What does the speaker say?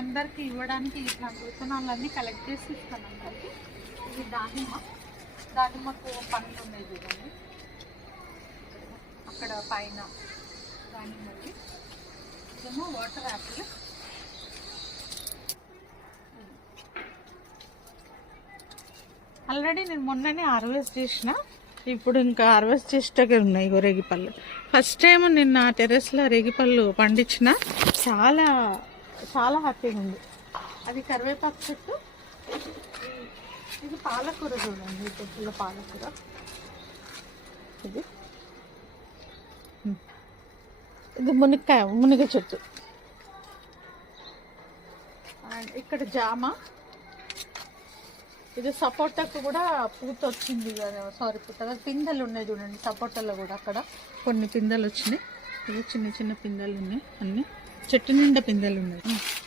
అందరికి ఇవ్వడానికి ఇట్లాంటి విత్తనాలన్నీ కలెక్ట్ చేసి ఇస్తాను అందరికి. ఇది దానిమ్మకు పండ్లు ఉన్నాయి చూడండి అక్కడ పైన దానిమ్మకి. ఇదేమో వాటర్ యాపిల్. ఆల్రెడీ నేను మొన్ననే హార్వెస్ట్ చేసిన, ఇప్పుడు ఇంకా హార్వెస్ట్ చేసేటకే ఉన్నాయి ఇగో రేగిపళ్ళు. ఫస్ట్ టైం నిన్న టెర్రస్లో రేగిపళ్ళు పండించిన, చాలా చాలా హ్యాపీగా ఉంది. అది కరివేపాకు చెట్టు. ఇది పాలకూర చూడండి, ఈ చెట్టులో పాలకూర. ఇది మునగ చెట్టు. అండ్ ఇక్కడ జామ. ఇది సపోటాకు కూడా పూత వచ్చింది కదా, సారీ పూత పిందెలు ఉన్నాయి చూడండి సపోటాలో కూడా. అక్కడ కొన్ని పిందెలు వచ్చినాయి. ఇవి చిన్న చిన్న పిందెలు ఉన్నాయి, అన్ని చెట్టు నిండా పిందెలు ఉన్నాయి.